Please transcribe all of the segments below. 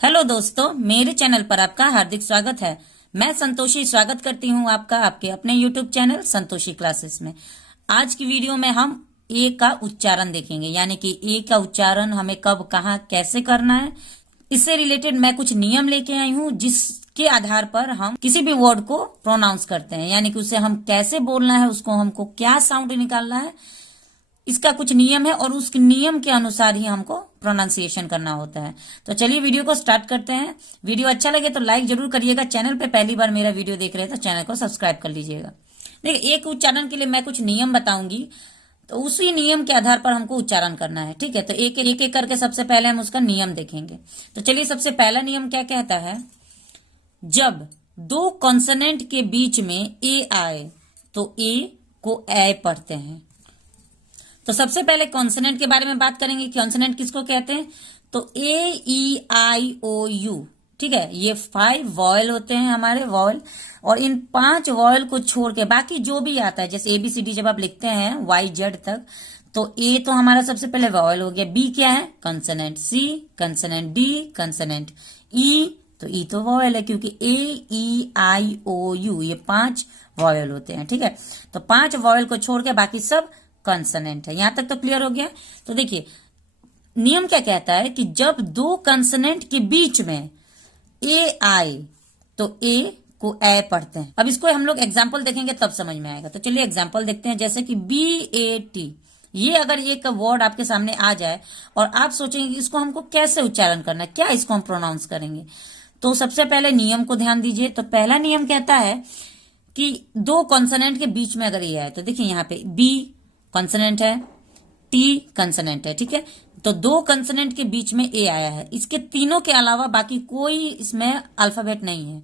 Hello दोस्तों, मेरे channel पर आपका हार्दिक स्वागत है। मैं संतोषी स्वागत करती हूं आपका आपके अपने यूट्यूब चैनल संतोषी क्लासेस में। आज की वीडियो में हम ए का उच्चारण देखेंगे, यानी कि ए का उच्चारण हमें कब कहाँ कैसे करना है। इससे रिलेटेड मैं कुछ नियम लेके आई हूँ जिसके आधार पर हम किसी भी वर्ड को प्रोनाउंस करते हैं, यानी कि उसे हम कैसे बोलना है, उसको हमको क्या साउंड निकालना है, इसका कुछ नियम है और उस नियम के अनुसार ही हमको प्रोनाउंसिएशन करना होता है। तो चलिए वीडियो को स्टार्ट करते हैं। वीडियो अच्छा लगे तो लाइक जरूर करिएगा। चैनल पे पहली बार मेरा वीडियो देख रहे हैं तो चैनल को सब्सक्राइब कर लीजिएगा। देखिए, एक उच्चारण के लिए मैं कुछ नियम बताऊंगी, तो उसी नियम के आधार पर हमको उच्चारण करना है। ठीक है, तो एक एक करके सबसे पहले हम उसका नियम देखेंगे। तो चलिए, सबसे पहला नियम क्या कहता है, जब दो कॉन्सोनेंट के बीच में ए आए तो ए को ए पढ़ते हैं। तो सबसे पहले कॉन्सोनेंट के बारे में बात करेंगे। कॉन्सोनेंट किसको कहते हैं? तो ए ई आई ओ यू। ठीक है, ये 5 वॉयल होते हैं हमारे वॉयल, और इन 5 वॉयल को छोड़ के बाकी जो भी आता है, जैसे ABCD जब आप लिखते हैं YZ तक, तो ए तो हमारा सबसे पहले वॉयल हो गया। बी क्या है? Consonant. C consonant. D consonant. E तो ई तो वॉयल है, क्योंकि AEIOU ये 5 वॉयल होते हैं। ठीक है, तो 5 वॉयल को छोड़ के बाकी सब कंसोनेंट है। यहां तक तो क्लियर हो गया। तो देखिए, नियम क्या कहता है कि जब दो कंसोनेंट के बीच में ए आए तो ए को ए पढ़ते हैं। अब इसको हम लोग एग्जाम्पल देखेंगे तब समझ में आएगा। तो चलिए एग्जाम्पल देखते हैं। जैसे कि BAT, ये अगर एक वर्ड आपके सामने आ जाए और आप सोचेंगे कि इसको हमको कैसे उच्चारण करना है, क्या इसको हम प्रोनाउंस करेंगे, तो सबसे पहले नियम को ध्यान दीजिए। तो पहला नियम कहता है कि दो कॉन्सोनेंट के बीच में अगर ये आए, तो देखिए यहाँ पे बी कंसोनेंट है, टी कंसोनेंट है। ठीक है, तो दो कंसोनेंट के बीच में ए आया है। इसके तीनों के अलावा बाकी कोई इसमें अल्फाबेट नहीं है।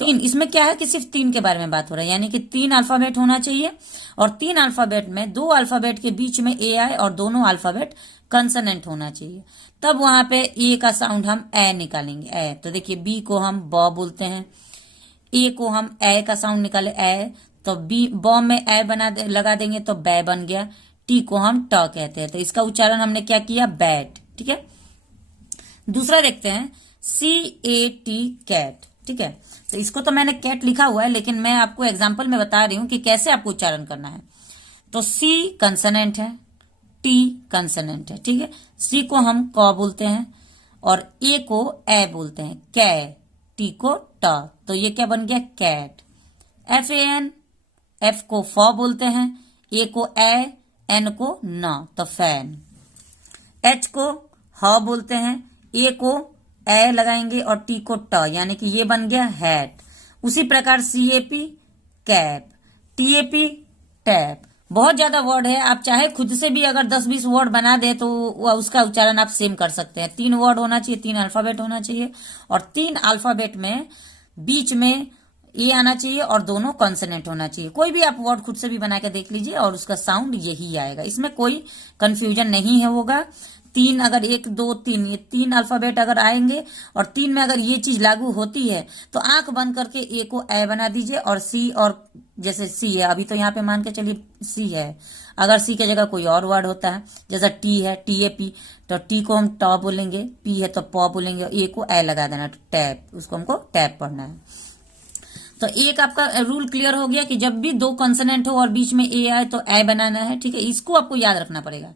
तो इसमें क्या है कि सिर्फ 3 के बारे में बात हो रहा है, यानी कि 3 अल्फाबेट होना चाहिए, और 3 अल्फाबेट में 2 अल्फाबेट के बीच में ए आए और दोनों अल्फाबेट कंसोनेंट होना चाहिए। तब वहां पे ए का साउंड हम ए निकालेंगे, ए। तो देखिए, बी को हम ब बोलते हैं, ए को हम ए का साउंड निकाले ए, तो बी ब में ए लगा देंगे तो बै बन गया। टी को हम ट कहते हैं, तो इसका उच्चारण हमने क्या किया? बैट। ठीक है, दूसरा देखते हैं CAT, कैट। ठीक है, तो इसको तो मैंने कैट लिखा हुआ है, लेकिन मैं आपको एग्जाम्पल में बता रही हूं कि कैसे आपको उच्चारण करना है। तो C कंसोनेंट है, T कंसोनेंट है। ठीक है, C को हम क बोलते हैं और A को ए बोलते हैं, कै। टी को ट, तो ये क्या बन गया? कैट। FAN, F को फ बोलते हैं, A को ए, N को न, तो फैन। H को ह बोलते हैं, A को ए लगाएंगे और टी को ट, यानी कि ये बन गया हैट। उसी प्रकार CAP कैप, TAP टैप। बहुत ज्यादा वर्ड है, आप चाहे खुद से भी अगर 10-20 वर्ड बना दे तो उसका उच्चारण आप सेम कर सकते हैं। 3 वर्ड होना चाहिए, 3 अल्फाबेट होना चाहिए, और 3 अल्फाबेट में बीच में ए आना चाहिए और दोनों कॉन्सोनेंट होना चाहिए। कोई भी आप वर्ड खुद से भी बना के देख लीजिए और उसका साउंड यही आएगा, इसमें कोई कंफ्यूजन नहीं है होगा। 3 अगर 1 2 3 ये 3 अल्फाबेट अगर आएंगे और 3 में अगर ये चीज लागू होती है तो आंख बंद करके ए को ए बना दीजिए, और सी, और जैसे सी है अभी तो यहाँ पे मान के चलिए सी है, अगर सी की जगह कोई और वर्ड होता है, जैसा टी है TAP, तो टी को हम ट बोलेंगे, पी है तो प बोलेंगे, ए को ए लगा देना, तो टैप, उसको हमको टैप पढ़ना है। तो एक आपका रूल क्लियर हो गया कि जब भी 2 कॉन्सोनेंट हो और बीच में ए आए तो ए बनाना है। ठीक है, इसको आपको याद रखना पड़ेगा।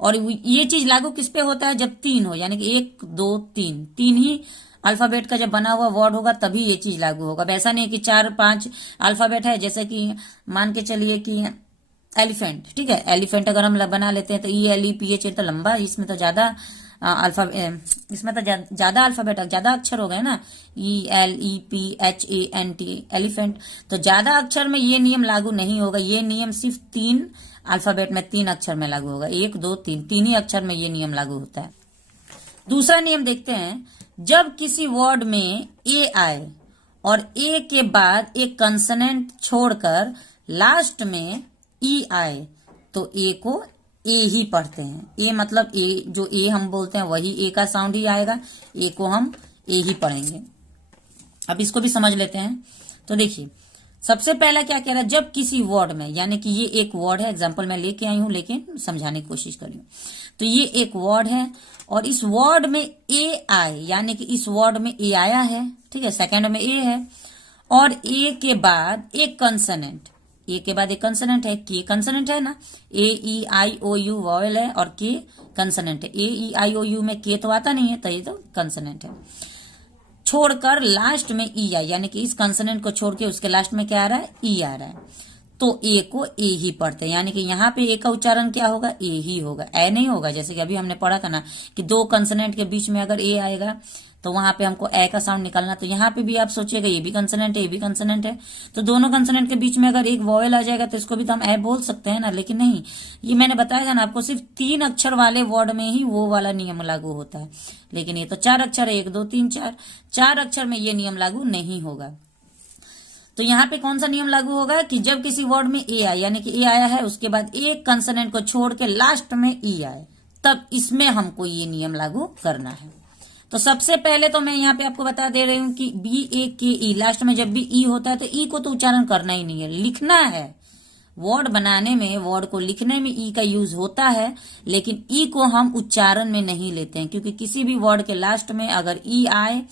और ये चीज लागू किस पे होता है? जब 3 हो, यानी कि 1 2 3 3 ही अल्फाबेट का जब बना हुआ वर्ड होगा तभी ये चीज लागू होगा। वैसा नहीं कि 4-5 अल्फाबेट है, जैसे कि मान के चलिए कि एलिफेंट। ठीक है, एलिफेंट अगर हम बना लेते हैं तो ELEPH तो लंबा, इसमें तो ज्यादा इसमें तो ज्यादा अल्फाबेट, ज्यादा अक्षर हो गए ना, ELEPHANT एलिफेंट। तो ज्यादा अक्षर में ये नियम लागू नहीं होगा, ये नियम सिर्फ 3 अल्फाबेट में 3 अक्षर में लागू होगा। 1 2 3 3 ही अक्षर में ये नियम लागू होता है। दूसरा नियम देखते हैं, जब किसी वर्ड में ए आए और ए के बाद एक कंसोनेंट छोड़कर लास्ट में ई आए तो ए को ए ही पढ़ते हैं। ए मतलब ए, जो ए हम बोलते हैं वही ए का साउंड ही आएगा, ए को हम ए ही पढ़ेंगे। अब इसको भी समझ लेते हैं। तो देखिए, सबसे पहला क्या कह रहा है, जब किसी वर्ड में, यानी कि ये एक वर्ड है, एग्जाम्पल मैं लेके आई हूं लेकिन समझाने की कोशिश कर रही हूं। तो ये एक वर्ड है और इस वर्ड में ए आए, यानी कि इस वर्ड में ए आया है, ठीक है, सेकंड में ए है और ए के बाद एक कंसोनेंट, ए के बाद एक कंसोनेंट है, के कंसोनेंट है ना, ए ई आई ओ यू वॉवेल है और के कंसोनेंट है। ए ई आई ओ यू में के तो आता नहीं है, तो ये तो कंसोनेंट है। छोड़कर लास्ट में ई आई, यानी कि इस कंसोनेंट को छोड़ के उसके लास्ट में क्या आ रहा है, ई आ रहा है, तो ए को ए ही पढ़ते हैं, यानी कि यहाँ पे ए का उच्चारण क्या होगा, ए ही होगा, ए नहीं होगा। जैसे कि अभी हमने पढ़ा था ना कि दो कंसोनेंट के बीच में अगर ए आएगा तो वहां पे हमको ए का साउंड निकालना, तो यहाँ पे भी आप सोचिएगा ये भी कंसोनेंट है, ये भी कंसोनेंट है, तो दोनों कंसोनेंट के बीच में अगर एक वॉवेल आ जाएगा तो इसको भी तो हम ए बोल सकते हैं ना, लेकिन नहीं, ये मैंने बताया था ना आपको, सिर्फ 3 अक्षर वाले वर्ड में ही वो वाला नियम लागू होता है, लेकिन ये तो 4 अक्षर है, 1 2 3 4 अक्षर में ये नियम लागू नहीं होगा। तो यहाँ पे कौन सा नियम लागू होगा कि जब किसी वर्ड में ए आए, यानी कि ए आया है उसके बाद एक कंसोनेंट को छोड़ के लास्ट में ई आए, तब इसमें हमको ये नियम लागू करना है। तो सबसे पहले तो मैं यहाँ पे आपको बता दे रही हूँ कि बी ए के ई, लास्ट में जब भी ई होता है तो ई को तो उच्चारण करना ही नहीं है, लिखना है। वर्ड बनाने में, वर्ड को लिखने में ई का यूज होता है, लेकिन ई को हम उच्चारण में नहीं लेते हैं, क्योंकि किसी भी वर्ड के लास्ट में अगर ई आए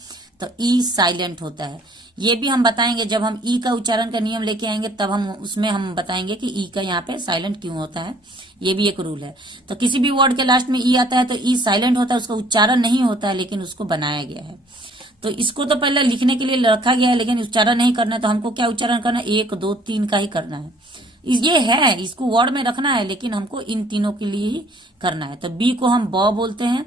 तो ई साइलेंट होता है। ये भी हम बताएंगे, जब हम ई का उच्चारण का नियम लेके आएंगे तब हम उसमें हम बताएंगे कि ई का यहाँ पे साइलेंट क्यों होता है, ये भी एक रूल है। तो किसी भी वर्ड के लास्ट में ई आता है तो ई साइलेंट होता है, उसका उच्चारण नहीं होता है, लेकिन उसको बनाया गया है। तो इसको तो पहले लिखने के लिए रखा गया है, लेकिन उच्चारण नहीं करना है, तो हमको क्या उच्चारण करना है, 1 2 3 का ही करना है। ये है, इसको वर्ड में रखना है, लेकिन हमको इन तीनों के लिए ही करना है। तो बी को हम ब बोलते हैं,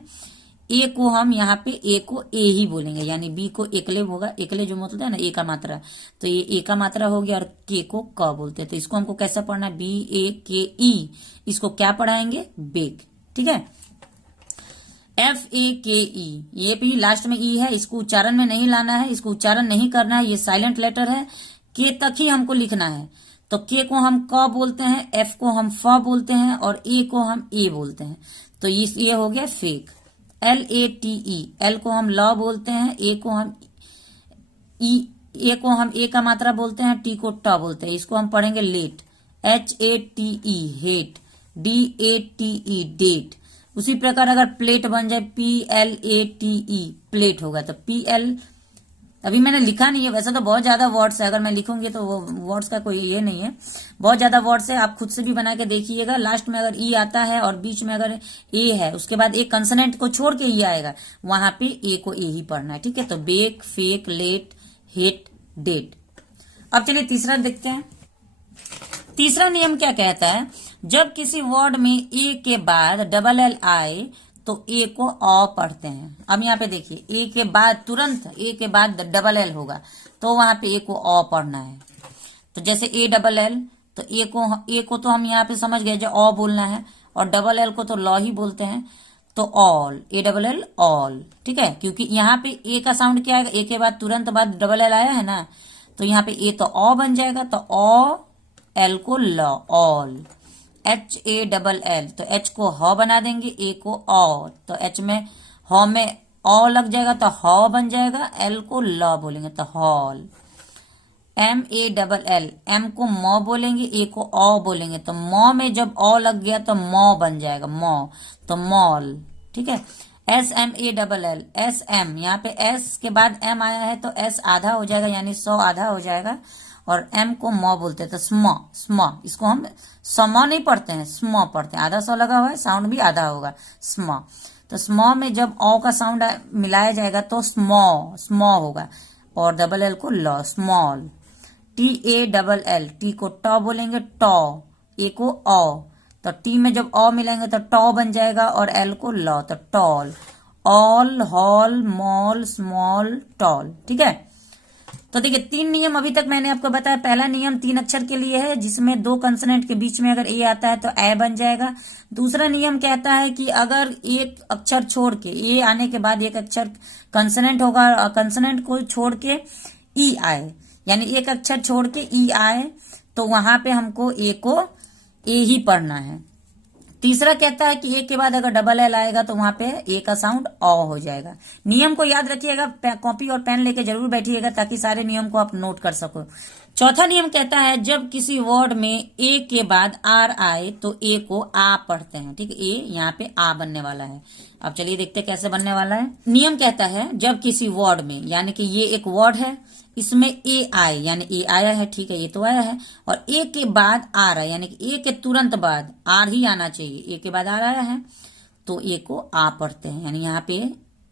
ए को हम यहाँ पे ए को ए ही बोलेंगे, यानी बी को एकले होगा, एकले जो मतलब है ना ए का मात्रा, तो ये ए का मात्रा हो गया, और के को क बोलते हैं। तो इसको हमको कैसा पढ़ना है, बी ए के ई, इसको क्या पढ़ाएंगे, बेक, ठीक है। एफ ए के ई, ये भी लास्ट में ई है, इसको उच्चारण में नहीं लाना है, इसको उच्चारण नहीं करना है, ये साइलेंट लेटर है, के तक ही हमको लिखना है। तो के को हम क बोलते हैं, एफ को हम फ बोलते हैं और ए को हम ए बोलते हैं। तो ये हो गया fake. L A T E, L को हम ल बोलते हैं, ए को हम ए का मात्रा बोलते हैं, टी को ट बोलते हैं, इसको हम पढ़ेंगे late. H A T E hate, D A T E date. उसी प्रकार अगर प्लेट बन जाए, P L A T E plate होगा, तो पी एल, अभी मैंने लिखा नहीं है, वैसे तो बहुत ज्यादा वर्ड्स है, अगर मैं लिखूंगी तो वो वर्ड्स का कोई ये नहीं है, बहुत ज्यादा वर्ड्स है, आप खुद से भी बना के देखिएगा। लास्ट में अगर ई आता है और बीच में अगर ए है, उसके बाद एक कंसोनेंट को छोड़ के ई आएगा, वहां पे ए को ए ही पढ़ना है, ठीक है। तो bake, fake, late, hate, date. अब चलिए तीसरा देखते हैं। तीसरा नियम क्या कहता है, जब किसी वर्ड में ए के बाद डबल एल आए तो ए को अ पढ़ते हैं। अब यहाँ पे देखिए, ए के बाद तुरंत ए के बाद डबल एल होगा, तो वहां पे ए को अ पढ़ना है। तो जैसे ए डबल एल, तो ए को तो हम यहाँ पे समझ गए जो अ बोलना है, और डबल एल को तो ल ही बोलते हैं, तो ऑल, ए डबल एल ऑल, ठीक है। क्योंकि यहाँ पे ए का साउंड क्या आएगा, ए के बाद तुरंत बाद डबल एल आया है ना, तो यहाँ पे ए तो अ बन जाएगा, तो अ, एल को ल, all. H A double L, तो एच को ह बना देंगे, ए को अ, तो एच में ह में अ लग जाएगा तो ह बन जाएगा, एल को ल बोलेंगे तो hall. M A double L, M को म बोलेंगे, ए को अ बोलेंगे, तो म में जब अ लग गया तो म बन जाएगा, म, तो मॉल, ठीक है। S M A double L, S M, यहाँ पे एस के बाद एम आया है तो एस आधा हो जाएगा, यानी 100 आधा हो जाएगा, और एम को म बोलते हैं, तो स्म, स्म, इसको हम सम नहीं पढ़ते हैं, स्म पढ़ते हैं, आधा सौ लगा हुआ है, साउंड भी आधा होगा, स्म। तो स्म में जब ओ का साउंड मिलाया जाएगा तो स्मॉ, स्मॉ होगा, और डबल एल को ल, small. T A double L, T को ट बोलेंगे, टॉ, ए को अ, तो टी में जब अ मिलेंगे तो टॉ बन जाएगा, और एल को ल, तो tall. All, hall, mall, small, tall, ठीक है। तो देखिए 3 नियम अभी तक मैंने आपको बताया। पहला नियम 3 अक्षर के लिए है, जिसमें 2 कंसोनेंट के बीच में अगर ए आता है तो ए बन जाएगा। दूसरा नियम कहता है कि अगर एक अक्षर छोड़ के, ए आने के बाद एक अक्षर कंसोनेंट होगा, और कंसोनेंट को छोड़ के ई आए, यानी एक अक्षर छोड़ के ई आए, तो वहां पे हमको ए को ए ही पढ़ना है। तीसरा कहता है कि ए के बाद अगर डबल एल आएगा तो वहां पे ए का साउंड अ हो जाएगा। नियम को याद रखिएगा, कॉपी और पेन लेके जरूर बैठिएगा ताकि सारे नियम को आप नोट कर सको। चौथा नियम कहता है जब किसी वर्ड में ए के बाद आर आए तो ए को आ पढ़ते हैं। ठीक है, ए यहाँ पे आ बनने वाला है। अब चलिए देखते हैं कैसे बनने वाला है। नियम कहता है जब किसी वर्ड में, यानी कि ये एक वर्ड है, इसमें ए आए, यानी ए आया है, ठीक है, ये तो आया है, और ए के बाद आर है, यानी कि ए के तुरंत बाद आर ही आना चाहिए। ए के बाद आर आया है तो ए को आ पढ़ते हैं, यानी यहाँ पे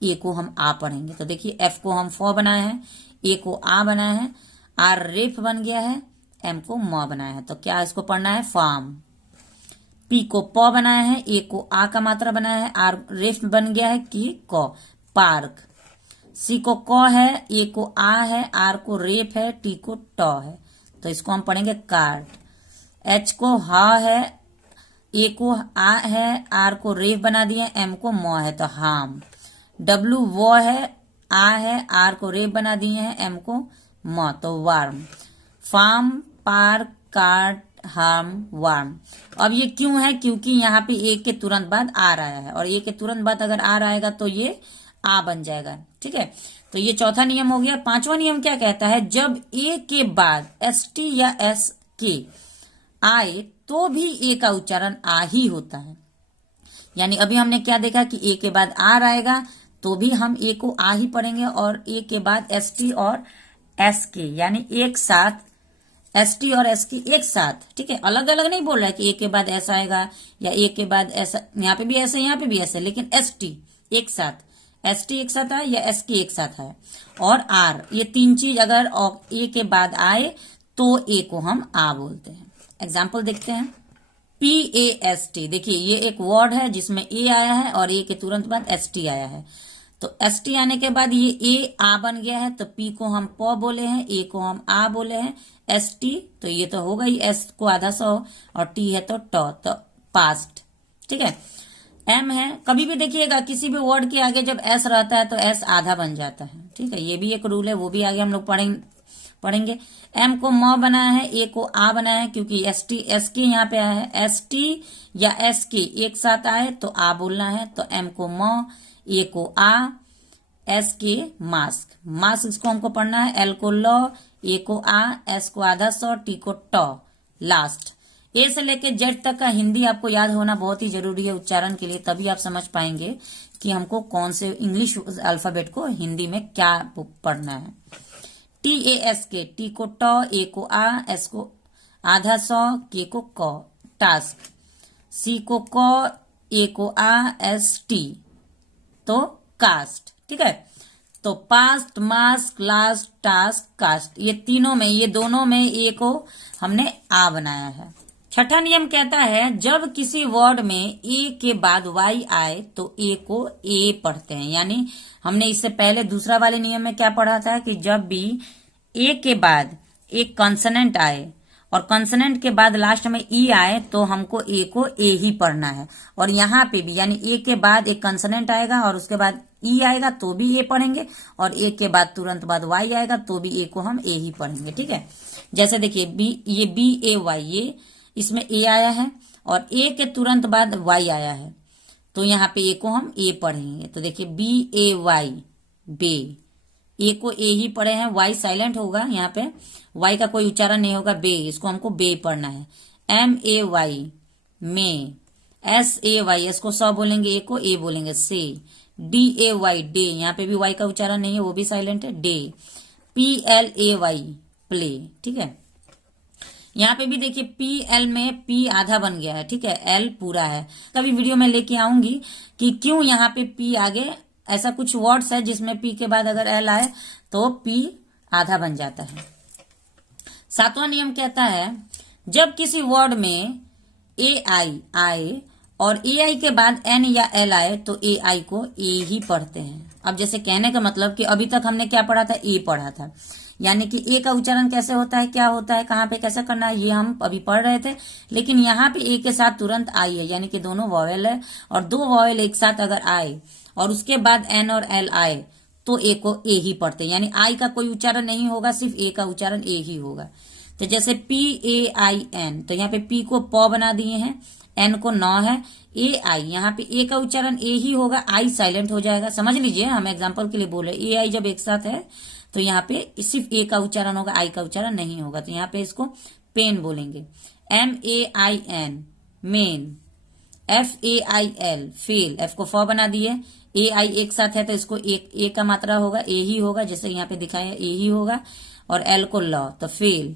ए को हम आ पढ़ेंगे। तो देखिए एफ को हम फॉ बनाए हैं, ए को आ बनाया है, आर रेफ बन गया है, एम को म बनाया है। तो क्या इसको पढ़ना है? फार्म। पी को प बनाया है, ए को आ का मात्रा बनाया है, आर रेफ बन गया है कि क, पार्क। सी को क है, ए को आ है, आर को रेफ है, टी को ट है, तो इसको हम पढ़ेंगे कार्ट। एच को ह है, ए को आ है, आर को रेफ बना दिया, एम को म है, तो हाम। डब्लू वो है, आ है, आर को रेफ बना दिए हैं, एम को म, तो warm. Farm, park, cart, harm, warm. अब ये क्यों है? क्योंकि यहाँ पे ए के तुरंत बाद आर आया है, और ए के तुरंत बाद अगर आर आएगा तो ये आ बन जाएगा। ठीक है, तो ये चौथा नियम हो गया। पांचवा नियम क्या कहता है? जब ए के बाद एस टी या एस के आए तो भी ए का उच्चारण आ ही होता है। यानी अभी हमने क्या देखा कि ए के बाद आर आएगा तो भी हम ए को आ ही पढ़ेंगे, और ए के बाद एस टी और एस के, यानी एक साथ एस टी और एस के एक साथ। ठीक है, अलग अलग नहीं बोल रहा है कि ए के बाद ऐसा आएगा या ए के बाद ऐसा, यहाँ पे भी ऐसे यहाँ पे भी ऐसे, लेकिन एस टी एक साथ, एस टी एक साथ आए या एस के एक साथ आए, और आर, ये तीन चीज अगर ए के बाद आए तो ए को हम आ बोलते हैं। एग्जाम्पल देखते हैं। पी ए एस टी, देखिए ये एक वर्ड है जिसमें ए आया है और ए के तुरंत बाद एस टी आया है, तो एस टी आने के बाद ये ए आ बन गया है, तो पी को हम प बोले हैं, ए को हम आ बोले हैं, एस टी तो ये तो होगा ही, एस को आधा सौ और टी है तो ट, तो पास्ट। ठीक है, एम है, कभी भी देखिएगा किसी भी वर्ड के आगे जब एस रहता है तो एस आधा बन जाता है। ठीक है, ये भी एक रूल है, वो भी आगे हम लोग पढ़ेंगे। एम को म बनाया है, ए को आ बनाया है, क्योंकि एस टी एस के यहाँ पे आया है, एस टी या एस के एक साथ आए तो आ बोलना है, तो एम को म, ए को आ, एस के मास्क। मास्क इसको हमको पढ़ना है, एल को ल, ए को आ, एस को आधा सौ, टी को ट, लास्ट। ए से लेके जेड तक का हिंदी आपको याद होना बहुत ही जरूरी है उच्चारण के लिए, तभी आप समझ पाएंगे कि हमको कौन से इंग्लिश अल्फाबेट को हिंदी में क्या पढ़ना है। टी ए एस के, टी को ट, ए को आ, एस को आधा सौ, के को क, टास्क। सी को क, ए को आ, एस टी तो कास्ट। ठीक है, तो past, mask, last, task, cast, ये तीनों में, ये दोनों में ए को हमने आ बनाया है। छठा नियम कहता है जब किसी वर्ड में ए के बाद वाई आए तो ए को ए पढ़ते हैं। यानी हमने इससे पहले दूसरा वाले नियम में क्या पढ़ा था कि जब भी ए के बाद एक कॉन्सोनेंट आए और कॉन्सोनेंट के बाद लास्ट में ई आए तो हमको ए को ए ही पढ़ना है, और यहाँ पे भी यानी ए के बाद एक कॉन्सोनेंट आएगा और उसके बाद ई आएगा तो भी ए पढ़ेंगे, और ए के बाद तुरंत बाद वाई आएगा तो भी ए को हम ए ही पढ़ेंगे। ठीक है, जैसे देखिए ये बी ए वाई, ये इसमें ए आया है और ए के तुरंत बाद वाई आया है, तो यहाँ पे ए को हम ए पढ़ेंगे। तो देखिए बी ए वाई, बे, ए को ए ही पढ़े हैं, वाई साइलेंट होगा, यहाँ पे वाई का कोई उच्चारण नहीं होगा, बे, इसको हमको बे पढ़ना है। एम ए वाई, में। एस ए वाई, एस को सौ बोलेंगे, ए को ए बोलेंगे, से। डी ए वाई, डे, यहाँ पे भी वाई का उच्चारण नहीं है, वो भी साइलेंट है, day. P L A Y, play. ठीक है, यहाँ पे भी देखिए पी एल में पी आधा बन गया है, ठीक है, एल पूरा है। कभी वीडियो में लेके आऊंगी कि क्यों यहाँ पे पी आगे, ऐसा कुछ वर्ड्स है जिसमें पी के बाद अगर एल आए तो पी आधा बन जाता है। सातवां नियम कहता है जब किसी वर्ड में ए आई आए और ए आई के बाद एन या एल आए तो ए आई को ए ही पढ़ते हैं। अब जैसे कहने का मतलब कि अभी तक हमने क्या पढ़ा था, ए पढ़ा था, यानी कि ए का उच्चारण कैसे होता है, क्या होता है, कहाँ पे कैसे करना है, ये हम अभी पढ़ रहे थे। लेकिन यहाँ पे ए के साथ तुरंत आई है, यानी कि दोनों वॉवेल है, और दो वॉवेल एक साथ अगर आए और उसके बाद एन और एल आए तो ए को ए ही पढ़ते हैं, यानी आई का कोई उच्चारण नहीं होगा, सिर्फ ए का उच्चारण ए ही होगा। तो जैसे पी ए आई एन, तो यहाँ पे पी को प बना दिए हैं, एन को न है, ए आई, यहाँ पे ए का उच्चारण ए ही होगा, आई साइलेंट हो जाएगा। समझ लीजिए, हम एग्जाम्पल के लिए बोले ए आई जब एक साथ है तो यहाँ पे सिर्फ ए का उच्चारण होगा, आई का उच्चारण नहीं होगा। तो यहाँ पे इसको पेन बोलेंगे। MAIN main. FAIL fail, F को फ बना दिए। AI एक साथ है तो इसको एक ए का मात्रा होगा, ए ही होगा, जैसे यहाँ पे दिखाया ए ही होगा। और एल को ल तो फेल।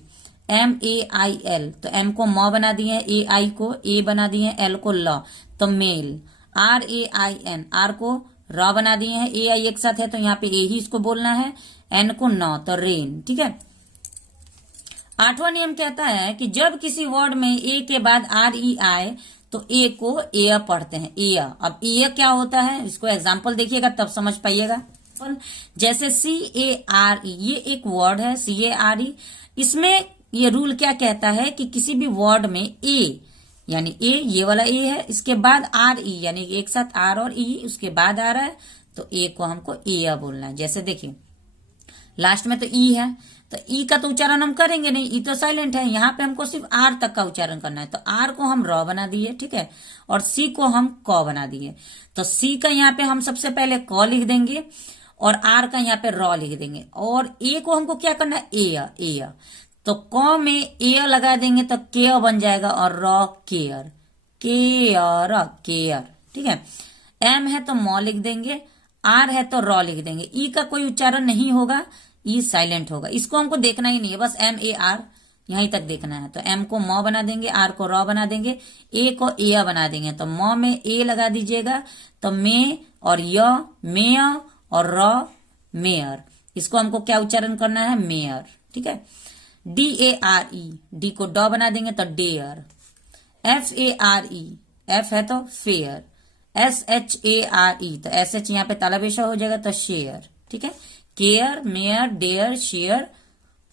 MAIL तो एम को म बना दिए, AI को ए बना दिए, एल को ल तो मेल। RAIN आर को र बना दिए हैं, AI एक साथ है तो यहाँ पे ए ही इसको बोलना है, एन को न तो रेन। ठीक है। 8वां नियम कहता है कि जब किसी वर्ड में ए के बाद RE आए तो ए को एय पढ़ते हैं, एय। अब एय क्या होता है, इसको एग्जाम्पल देखिएगा तब समझ पाइएगा। जैसे CARE, ये एक वर्ड है CARE। इसमें ये रूल क्या कहता है कि किसी भी वर्ड में ए यानी ए, ये वाला ए है, इसके बाद RE यानी एक साथ आर और ई उसके बाद आ रहा है तो ए को हमको एय बोलना है। जैसे देखिए लास्ट में तो ई है तो ई का तो उच्चारण हम करेंगे नहीं, ई तो साइलेंट है। यहाँ पे हमको सिर्फ आर तक का उच्चारण करना है तो आर को हम र बना दिए, ठीक है, और सी को हम क बना दिए। तो सी का यहाँ पे हम सबसे पहले क लिख देंगे और आर का यहाँ पे र लिख देंगे। और ए को हमको क्या करना है, एय। तो क में एय लगा देंगे तो के बन जाएगा और र केयर, केयर। ठीक है। एम है तो म लिख देंगे, आर है तो र लिख देंगे। ई का कोई उच्चारण नहीं होगा, ई साइलेंट होगा। इसको हमको देखना ही नहीं है, बस MAR यहीं तक देखना है। तो एम को म बना देंगे, आर को र बना देंगे, ए को एय बना देंगे। तो म में ए लगा दीजिएगा तो मे और य मेय और र मेयर। इसको हमको क्या उच्चारण करना है, मेयर। ठीक है। DARE डी को ड बना देंगे तो डेयर। FARE एफ है तो फेयर। SHARE तो SH यहाँ पे तालाबेशा हो जाएगा तो शेयर। ठीक है। Care, mayor, dare, share,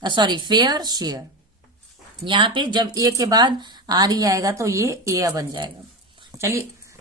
sorry fair, share. यहाँ पे जब ए के बाद RE आएगा तो ये ए बन जाएगा।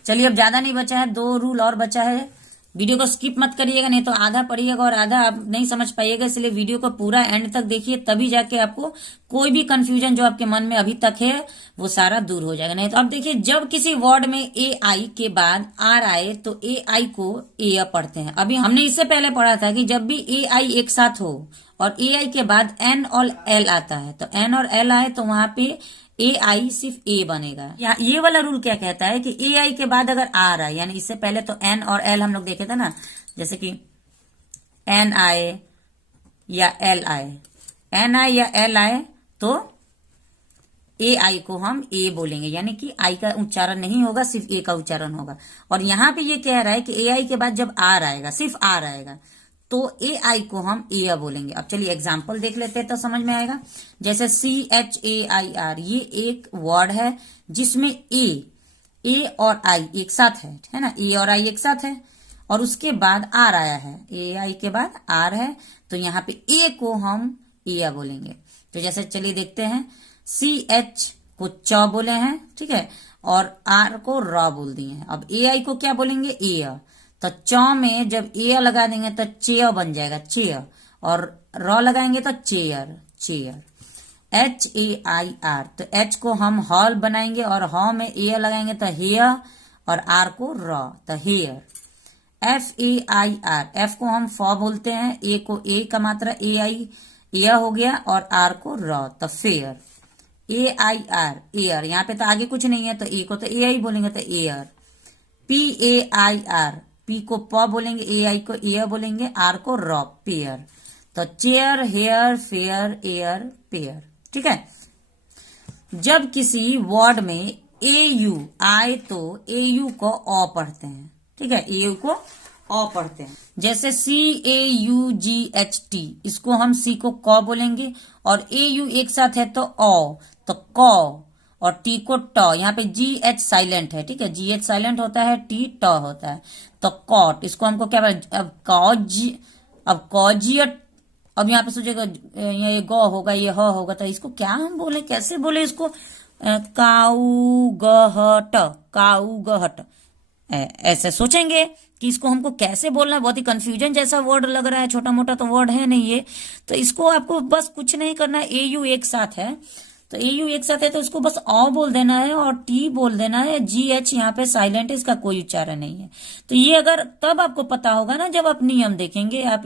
चलिए अब ज्यादा नहीं बचा है, 2 रूल और बचा है। वीडियो को स्किप मत करिएगा, नहीं तो आधा पढ़िएगा और आधा आप नहीं समझ पाइएगा। इसलिए वीडियो को पूरा एंड तक देखिए, तभी जाके आपको कोई भी कंफ्यूजन जो आपके मन में अभी तक है वो सारा दूर हो जाएगा। नहीं तो अब देखिए, जब किसी वर्ड में AI के बाद R आए तो AI को ए पढ़ते हैं। अभी हमने इससे पहले पढ़ा था कि जब भी AI एक साथ हो और AI के बाद N और L आता है तो N और L आए तो वहां पे AI सिर्फ ए बनेगा। ये वाला रूल क्या कहता है कि AI के बाद अगर R आए, यानी इससे पहले तो N और L हम लोग देखे थे ना, जैसे कि N आए या L आए, N आए या L आए तो AI को हम ए बोलेंगे, यानी कि आई का उच्चारण नहीं होगा, सिर्फ ए का उच्चारण होगा। और यहाँ पे ये कह रहा है कि AI के बाद जब R आएगा, सिर्फ R आएगा, तो AI को हम एय बोलेंगे। अब चलिए एग्जाम्पल देख लेते हैं तो समझ में आएगा। जैसे CHAIR ये एक वर्ड है जिसमें ए और आई एक साथ है ना, ए और आई एक साथ है, और उसके बाद आर आया है, AI के बाद आर है, तो यहाँ पे ए को हम एय बोलेंगे। तो जैसे चलिए देखते हैं, CH को च बोले हैं, ठीक है, और आर को र बोल दिए हैं। अब AI को क्या बोलेंगे, एय। तो च में जब ए लगा देंगे तो चेयर बन जाएगा, चेयर, और र लगाएंगे तो चेयर, चेयर। HAIR तो H को हम हॉल बनाएंगे और ह में ए लगाएंगे तो हेयर, और आर को र तो हेयर। FAIR एफ को हम फ बोलते हैं, ए को ए का मात्रा AI ए हो गया, और आर को र तो फेयर। AIR एयर, यहाँ पे तो आगे कुछ नहीं है तो ए को तो AI बोलेंगे तो एयर। PAIR पी को प बोलेंगे, AI को एयर बोलेंगे, आर को र पेयर। तो chair, hair, fair, air, pair. ठीक है। जब किसी वर्ड में AU आए तो AU को अ पढ़ते हैं, ठीक है, AU को अ पढ़ते हैं। जैसे CAUGHT इसको हम सी को क बोलेंगे, और AU एक साथ है तो अ, तो क, और टी को ट। यहाँ पे GH साइलेंट है, ठीक है, GH साइलेंट होता है, टी ट होता है, तो कॉट। इसको हमको क्या अब कॉजियट। अब यहाँ पे सोचेगा ये ग होगा, ये ह होगा, तो इसको क्या हम बोले, कैसे बोले इसको, काउगहट, काउगहट, ऐसे सोचेंगे कि इसको हमको कैसे बोलना है। बहुत ही कंफ्यूजन जैसा वर्ड लग रहा है, छोटा मोटा तो वर्ड है नहीं ये। तो इसको आपको बस कुछ नहीं करना है, AU एक साथ है तो ए यू एक साथ है तो उसको बस ऑ बोल देना है और टी बोल देना है, जी एच यहाँ पे साइलेंट है, इसका कोई उच्चारण नहीं है। तो ये अगर तब आपको पता होगा ना, जब आप नियम देखेंगे, आप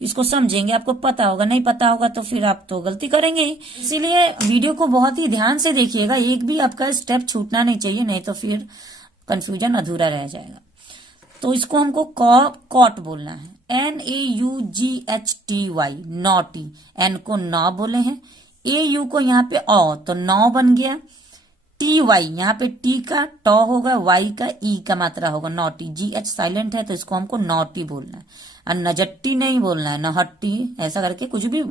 इसको समझेंगे, आपको पता होगा। नहीं पता होगा तो फिर आप तो गलती करेंगे ही। इसीलिए वीडियो को बहुत ही ध्यान से देखिएगा, एक भी आपका स्टेप छूटना नहीं चाहिए, नहीं तो फिर कंफ्यूजन अधूरा रह जाएगा। तो इसको हमको कॉट बोलना है, NAUGHTY, नॉटी। एन को नौ बोले हैं, AU को यहाँ पे ओ, तो नौ बन गया। TY, यहाँ पे टी का टॉ होगा, वाई का ई का मात्रा होगा, नॉटी। GH साइलेंट है तो इसको हमको नॉटी बोलना है, और नजट्टी नहीं बोलना है, नहट्टी, ऐसा करके कुछ भी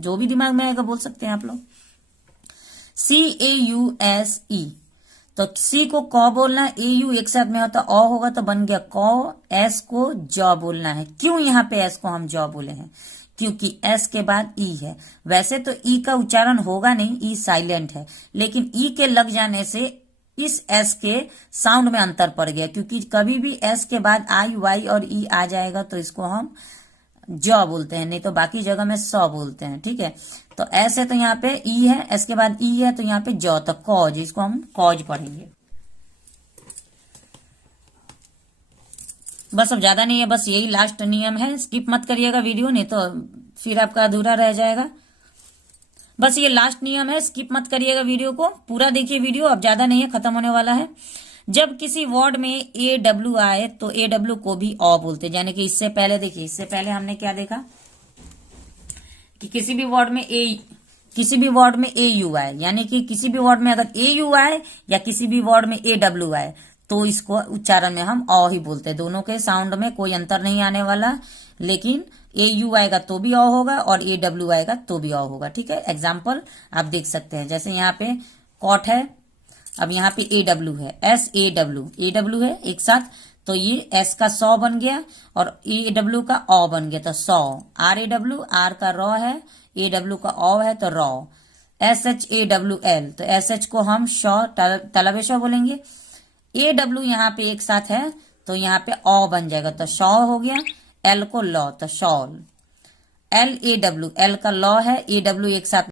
जो भी दिमाग में आएगा बोल सकते हैं आप लोग। CAUSE, तो सी को कौ बोलना है, AU एक साथ में होता ओ होगा तो बन गया कौ। एस को जॉ बोलना है। क्यों यहाँ पे एस को हम जॉ बोले हैं? क्योंकि एस के बाद ई है। वैसे तो ई का उच्चारण होगा नहीं, ई साइलेंट है, लेकिन ई के लग जाने से इस एस के साउंड में अंतर पड़ गया, क्योंकि कभी भी एस के बाद आई, वाई और ई आ जाएगा तो इसको हम जॉ बोलते हैं, नहीं तो बाकी जगह में सौ बोलते हैं। ठीक है, तो एस है तो यहाँ पे ई है, एस के बाद ई है तो यहाँ पे जॉ, तो कॉज, इसको हम कॉज पढ़ेंगे। बस अब ज्यादा नहीं है, बस यही लास्ट नियम है। स्किप मत करिएगा वीडियो, नहीं तो फिर आपका अधूरा रह जाएगा। बस ये लास्ट नियम है, स्किप मत करिएगा वीडियो को, पूरा देखिए वीडियो, अब ज्यादा नहीं है, खत्म होने वाला है। जब किसी वर्ड में AW आए तो AW को भी ओ बोलते हैं। यानी कि इससे पहले देखिए, इससे पहले हमने क्या देखा कि किसी भी वर्ड में AU आए, यानी कि किसी भी वर्ड में अगर AU आए या किसी भी वर्ड में AW आए तो इसको उच्चारण में हम ओ ही बोलते हैं। दोनों के साउंड में कोई अंतर नहीं आने वाला, लेकिन AU आएगा तो भी ओ होगा और AW आएगा तो भी ओ होगा। ठीक है, एग्जाम्पल आप देख सकते हैं, जैसे यहाँ पे कॉट है, अब यहाँ पे AW है, AW है एक साथ, तो ये S का सौ बन गया और AW का ओ बन गया, तो सौ। RAW, R का रॉ है, AW का ओ है तो रॉ। SHAWL, तो SH को हम शौ, तलवेशा बोलेंगे। AW यहाँ पे एक साथ है तो यहाँ पे ओ बन जाएगा, तो शौ हो गया। L को लॉ, तो शॉल। LAW, L का लॉ है, AW एक साथ